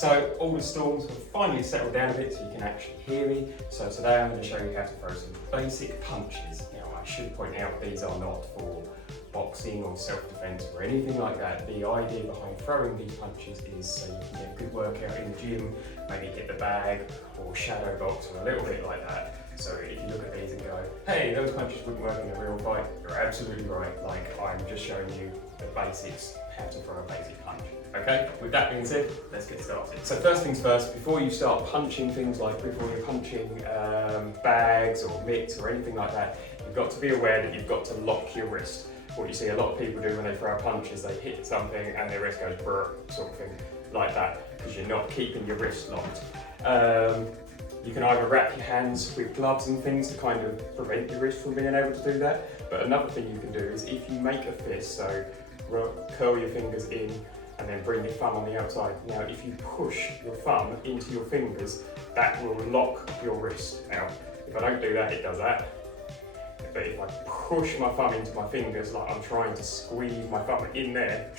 So all the storms have finally settled down a bit so you can actually hear me. So today I'm going to show you how to throw some basic punches. Now I should point out these are not for boxing or self-defense or anything like that. The idea behind throwing these punches is so you can get a good workout in the gym, maybe hit the bag or shadow box or a little bit like that. So if you look at these and go, hey, those punches wouldn't work in a real fight, you're absolutely right. Like I'm just showing you the basics, how to throw a basic punch. Okay, with that being said, let's get started. So first things first, before you start punching things like before you're punching bags or mitts or anything like that, you've got to be aware that you've got to lock your wrist. What you see a lot of people do when they throw a punch is they hit something and their wrist goes brr, sort of thing, like that, because you're not keeping your wrist locked. You can either wrap your hands with gloves and things to kind of prevent your wrist from being able to do that, but another thing you can do is if you make a fist, so curl your fingers in and then bring your thumb on the outside. Now if you push your thumb into your fingers, that will lock your wrist. Now if I don't do that, it does that. But if I push my thumb into my fingers, like I'm trying to squeeze my thumb in there,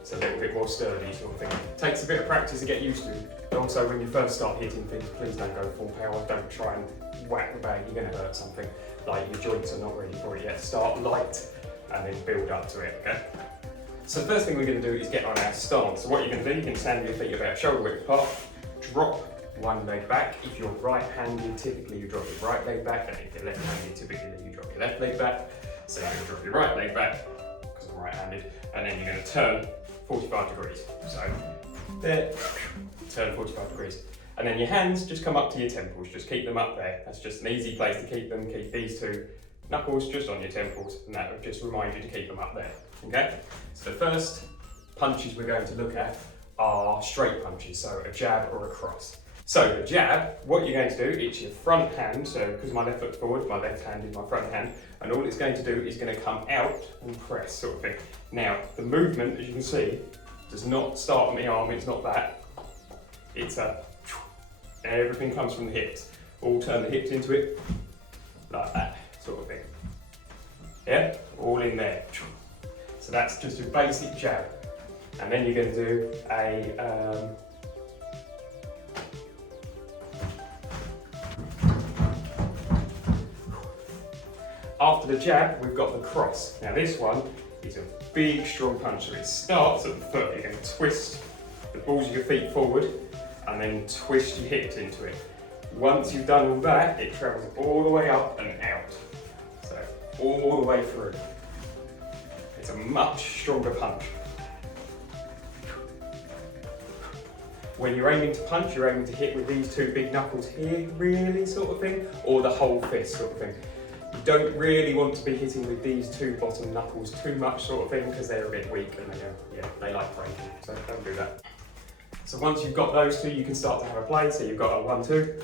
it's a little bit more sturdy sort of thing. It takes a bit of practice to get used to. But also when you first start hitting things, please don't go full power. Don't try and whack the bag, you're gonna hurt something. Like your joints are not ready for it yet. Start light and then build up to it, okay? So the first thing we're gonna do is get on our stance. So what you're gonna do, you can stand your feet about shoulder width apart, drop one leg back. If you're right-handed, typically you drop your right leg back, and if you're left-handed, typically you drop your left leg back. So you're gonna drop your right leg back, because I'm right-handed, and then you're gonna turn 45 degrees. So there, turn 45 degrees. And then your hands just come up to your temples, just keep them up there. That's just an easy place to keep them. Keep these two knuckles just on your temples, and that will just remind you to keep them up there, okay? So the first punches we're going to look at are straight punches, so a jab or a cross. So a jab, what you're going to do, it's your front hand, so because my left foot's forward, my left hand is my front hand, and all it's going to do is going to come out and press sort of thing. Now, the movement, as you can see, does not start on the arm, it's not that. It's a, everything comes from the hips. All turn the hips into it, like that sort of thing. Yeah, all in there. So that's just a basic jab. And then you're going to do a, after the jab, we've got the cross. Now this one is a big, strong punch. So it starts at the foot. You're going to twist the balls of your feet forward and then twist your hips into it. Once you've done all that, it travels all the way up and out. So all the way through. It's a much stronger punch. When you're aiming to punch, you're aiming to hit with these two big knuckles here, really, sort of thing, or the whole fist, sort of thing. You don't really want to be hitting with these two bottom knuckles too much, sort of thing, because they're a bit weak and they like breaking, so don't do that. So once you've got those two, you can start to have a play. So you've got a 1-2.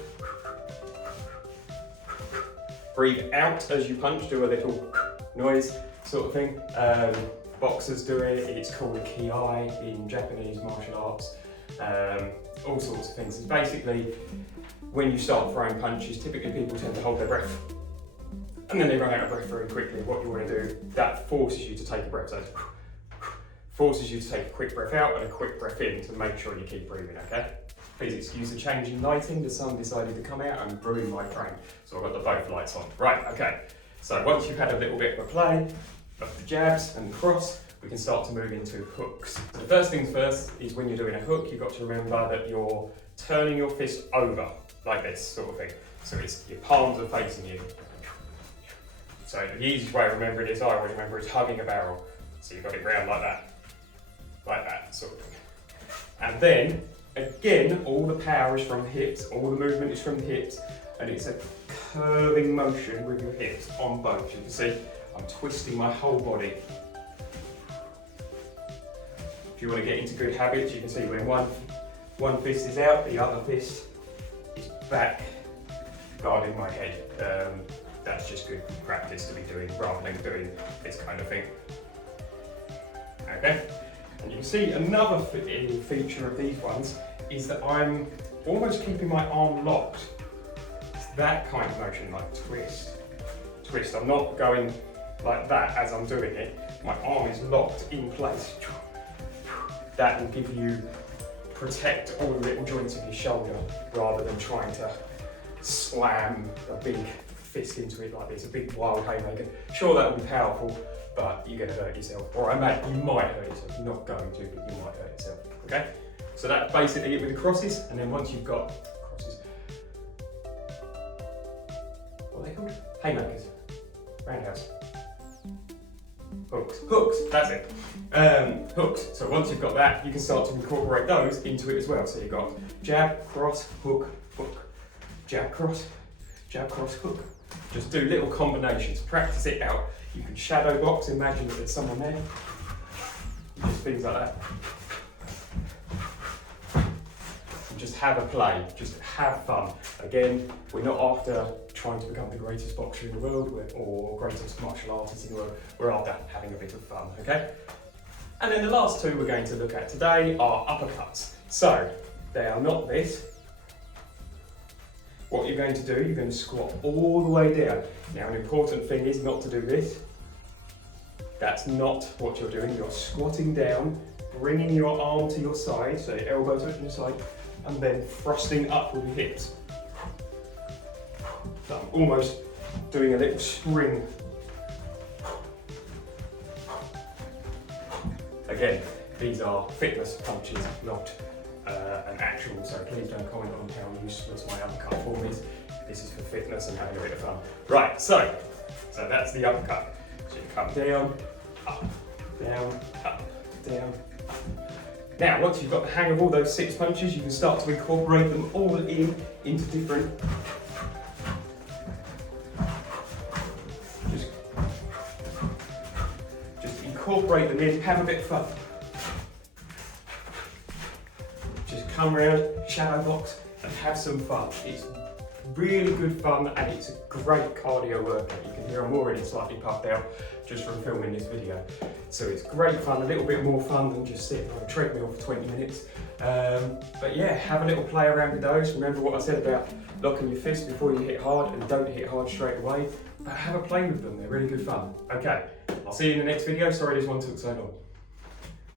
Breathe out as you punch, do a little noise, sort of thing. Boxers do it, it's called a kiai in Japanese martial arts. All sorts of things. It's basically, when you start throwing punches, typically people tend to hold their breath. And then they run out of breath very quickly. What you want to do, that forces you to take a breath. So forces you to take a quick breath out and a quick breath in to make sure you keep breathing, okay? Please excuse the change in lighting. The sun decided to come out and ruin my frame. So I've got the both lights on. Right, okay. So once you've had a little bit of a play of the jabs and the cross, we can start to move into hooks. So the first things first is when you're doing a hook, you've got to remember that you're turning your fist over, like this sort of thing. So it's your palms are facing you. So the easiest way of remembering this, I always remember, is hugging a barrel. So you've got it round like that sort of thing. And then, again, all the power is from the hips, all the movement is from the hips, and it's a curving motion with your hips on both. You can see I'm twisting my whole body. If you want to get into good habits, you can see when one fist is out, the other fist is back, guarding my head. That's just good practice to be doing rather than doing this kind of thing. Okay, and you can see another feature of these ones is that I'm almost keeping my arm locked. It's that kind of motion, like twist, twist. I'm not going like that as I'm doing it. My arm is locked in place. That will give you protect all the little joints of your shoulder rather than trying to slam a big fist into it like this, a big wild haymaker. Sure, that will be powerful, but you're going to hurt yourself. Or you might hurt yourself. You're not going to, but you might hurt yourself. Okay? So that's basically it with the crosses. And then once you've got crosses, what are they called? Haymakers. Roundhouse. Hooks, that's it. Hooks. So once you've got that, you can start to incorporate those into it as well. So you've got jab, cross, hook, hook, jab, cross, hook. Just do little combinations, practice it out. You can shadow box, imagine that there's someone there. Just things like that. And just have a play, just have fun. Again, we're not after trying to become the greatest boxer in the world or greatest martial artist in the world. We're after having a bit of fun, okay? And then the last two we're going to look at today are uppercuts. So, they are not this. What you're going to do, you're going to squat all the way down. Now, an important thing is not to do this. That's not what you're doing. You're squatting down, bringing your arm to your side, so your elbow touching your side, and then thrusting up with your hips. So I'm almost doing a little spring. Again, these are fitness punches, not an actual, so please don't comment on how useless my uppercut form is. This is for fitness and having a bit of fun. Right, so that's the uppercut. So you come down, up, down, up, down, up. Now, once you've got the hang of all those 6 punches, you can start to incorporate them all into different. Just incorporate them in, have a bit of fun. Come around, shadow box, and have some fun. It's really good fun and it's a great cardio workout. You can hear I'm already slightly puffed out just from filming this video. So it's great fun, a little bit more fun than just sitting on a treadmill for 20 minutes. But yeah, have a little play around with those. Remember what I said about locking your fist before you hit hard, and don't hit hard straight away. But have a play with them, they're really good fun. Okay, I'll see you in the next video. Sorry this one took so long.